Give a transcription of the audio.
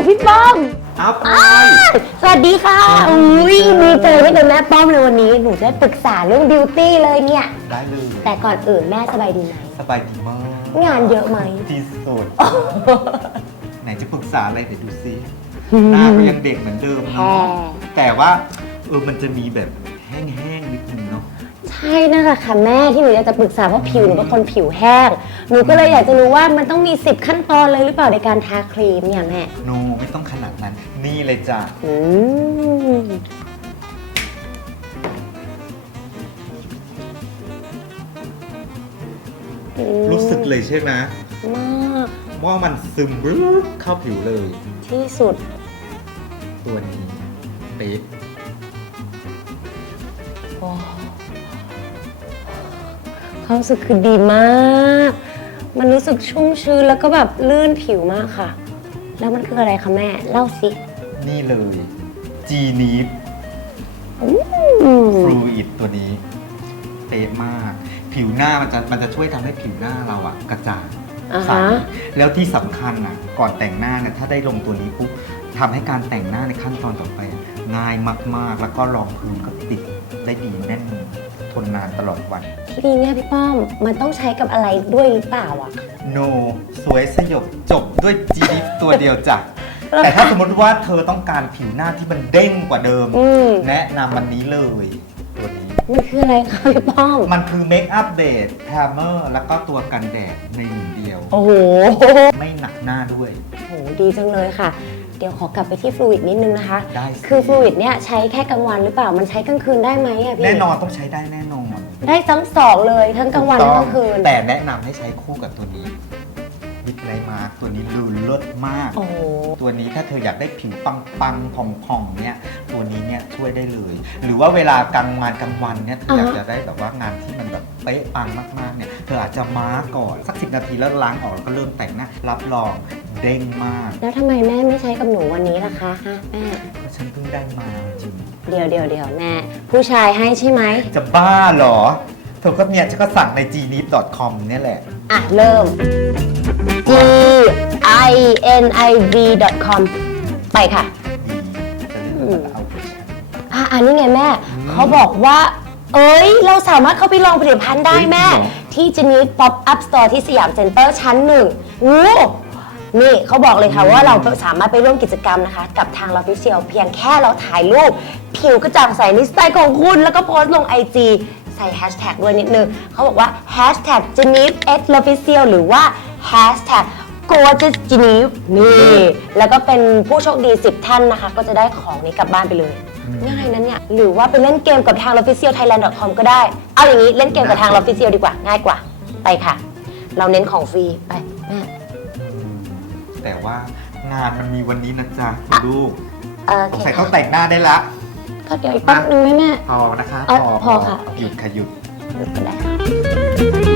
คืพี่ป้อมครับสวัสดีค่ะ อุ้ยมีเจอพี่เป็นแม่ป้อมเลยวันนี้ หนูได้ปรึกษาเรื่องบิวตี้เลยเนี่ย ได้เลยแต่ก่อนอื่นแม่สบายดีไหม สบายดีมากงานเยอะไหม ที่สุดไหนจะปรึกษาอะไรเดี๋ยวดูซิหน้าก็ยังเด็กเหมือนเดิมเนอะแต่ว่าเออมันจะมีแบบแห้งๆนิดนึง ใช่นะคะค่ะแม่ที่หนูอยากจะปรึกษาเพราะผิวหนูเป็นคนผิวแห้ง หนูก็เลยอยากจะรู้ว่ามันต้องมี 10 ขั้นตอนเลยหรือเปล่าในการทาครีมเนี่ยแม่โนไม่ต้องขนาดนั้น นี่เลยจ้ะ อืมอืมรู้สึกเลยใช่ไหมมากว่ามันซึมรึบเข้าผิวเลย ที่สุดตัวนี้เป๊ะว้าว ความรู้สึกคือดีมาก มันรู้สึกชุ่มชื้นแล้วก็แบบลื่นผิวมากค่ะ แล้วมันคืออะไรคะแม่ เล่าสิ นี่เลยจีนีฟอืมฟลูอิดตัวนี้เป๊ะมาก ผิวหน้ามันจะมันจะช่วยทำให้ผิวหน้าเราอะกระจ่างอ่าใสฮะ แล้วที่สำคัญอะก่อนแต่งหน้าเนี่ยถ้าได้ลงตัวนี้ปุ๊บทำให้การแต่งหน้าในขั้นตอนต่อไปอะง่ายมากๆ แล้วก็รองพื้นก็ติดได้ดีแน่น ทนนานตลอดวันที่นี่เนี่ยพี่ป้อม มันต้องใช้กับอะไรด้วยหรือเปล่าอะ โน สวยสยบจบด้วยจีนิฟตัวเดียวจ้ะแล้วแต่ถ้าสมมติว่าเธอต้องการผิวหน้าที่มันเด้งกว่าเดิม อืม แนะนำมันนี้เลยตัวนี้ มันคืออะไรคะพี่ป้อม มันคือเมคอัพเบสแพรเมอร์แล้วก็ตัวกันแดดในหนึ่งเดียว โอ้โห ไม่หนักหน้าด้วย โหดีจังเลยค่ะ เดี๋ยวขอกลับไปที่ฟลูอิดนิดนึงนะคะ ได้สิ คือฟลูอิดเนี่ยใช้แค่กลางวันหรือเปล่า มันใช้กลางคืนได้ไหมอะพี่ แน่นอนต้องใช้ได้แน่นอนได้ทั้งสองเลยทั้งกลางวันและกลางคืน แต่แนะนำให้ใช้คู่กับตัวนี้วิกไลมาร์ตัวนี้ลืนเลิศมาก โอ้โห ตัวนี้ถ้าเธออยากได้ผิวปังๆผ่องๆเนี่ยตัวนี้เนี่ยช่วยได้เลย หรือว่าเวลากลางวันกลางวันเนี่ยเธออยากอ่าฮะ จะได้แบบว่างานที่มันแบบเป๊ะปังมากๆเนี่ยเธออาจจะมาร์กก่อนสักสินาทีแล้วล้างออกแล้วก็เริ่มแต่งหน้ารับรอง เด้งมาก แล้วทำไมแม่ไม่ใช้กับหนูวันนี้ล่ะคะฮะแม่เพราะฉันเพิ่งได้มาจริงเดี๋ยวเดี๋ยวเดี๋ยวแม่ ผู้ชายให้ใช่ไหม จะบ้าเหรอเธอก็เนี่ยฉันก็สั่งใน g n i p com เนี่ยแหละ อะ เริ่ม g i n i v com ไปค่ะ ดีจะได้เอาไปใช้อะอันนี้ไงแม่อืมเขาบอกว่า เอ้ย เราสามารถเข้าไปลองผลิตภัณฑ์ได้แม่จริงเหรอที่จนี Pop Up Store ที่สยามเซ็นเตอร์ชั้นหนึ่งอู้ นี่เขาบอกเลยค่ะว่าเราสามารถไปร่วมกิจกรรมนะคะ กับทางเราฟิเชียลเพียงแค่เราถ่ายรูป ผิวกระจ่างใสในสไตล์ของคุณ แล้วก็โพสต์ลง IG ใส่แฮชแท็กด้วยนิดนึงเขาบอกว่าแฮชแท็ก j e n i f x l o f i c i a l หรือว่าแฮชแท็ก gorgeous j e n i f นี่แล้วก็เป็นผู้โชคดี 10 ท่านนะคะ ก็จะได้ของนี้กลับบ้านไปเลยง่ายนั้นเนี่ย หรือว่าไปเล่นเกมกับทาง official thailand com ก็ได้ เอาอย่างนี้เล่นเกมกับทาง official ดีกว่าง่ายกว่า ไปค่ะ เราเน้นของฟรีไป แม่แต่ว่างานมันมีวันนี้นะจ๊ะคุณลูกเออสโองเคสัยต้องแต่งหน้าได้ละ ก็เดี๋ยวอีกแป๊บนึงไหมแม่ พอนะคะเอ้ยพอค่ะ หยุดค่ะหยุด หยุดก็ได้ค่ะ